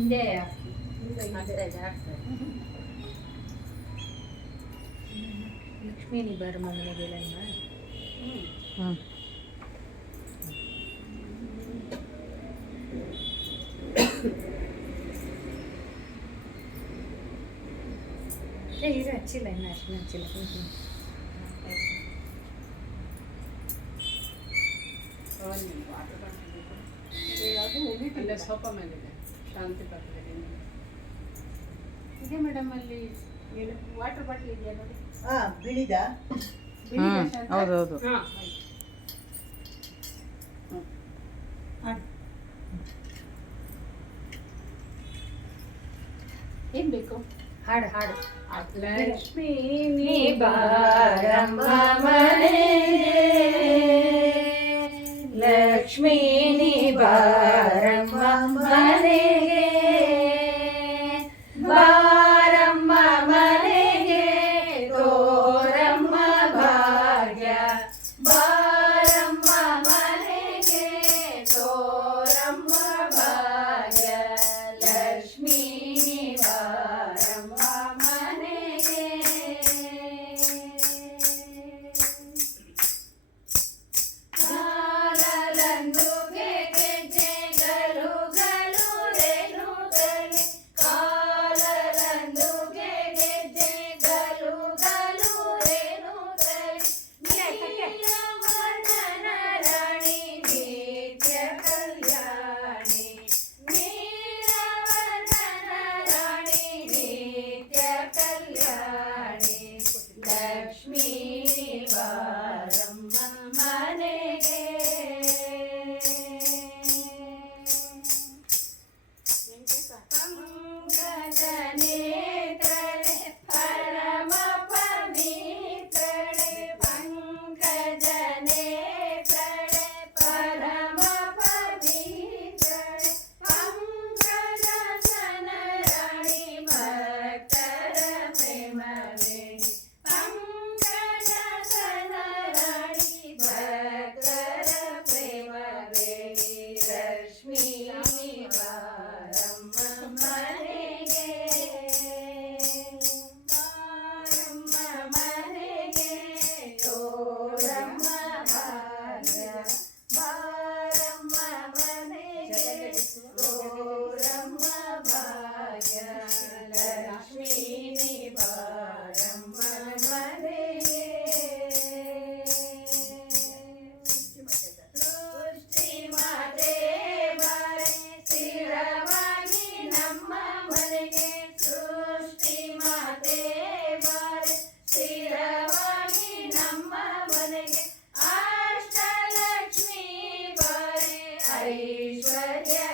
ಹಿಂದೆ ಲಕ್ಷ್ಮೀನಿ ಬಾರಮ್ಮ ಮನೆಗೆಲ್ಲ ಹ್ಞೂ ಏ ಇದು ಹಚ್ಚಿಲ್ಲ ಇನ್ನು ಅಷ್ಟು ಹಚ್ಚಿಲ್ಲ ಹ್ಞೂ ಹ್ಞೂ ಅದು ಸ್ವಲ್ಪ ಮೇಲೆ ಶಾಂತಿ ಬರ್ತದೆ ಇದೆ ಮೇಡಮ್ ಅಲ್ಲಿ ವಾಟರ್ ಬಾಟಲ್ ಇದೆಯಾ ನೋಡಿ? ಹಾ ಬಿಳಿದ. ಹ್ಮ್ ಹೌದು ಹೌದು ಏನ್ ಬೇಕು? ಹಾಡು ಹಾಡು. ಲಕ್ಷ್ಮೀ ನೀ ಬಾರಮ್ಮ ಮನೆ. Bye. Israel.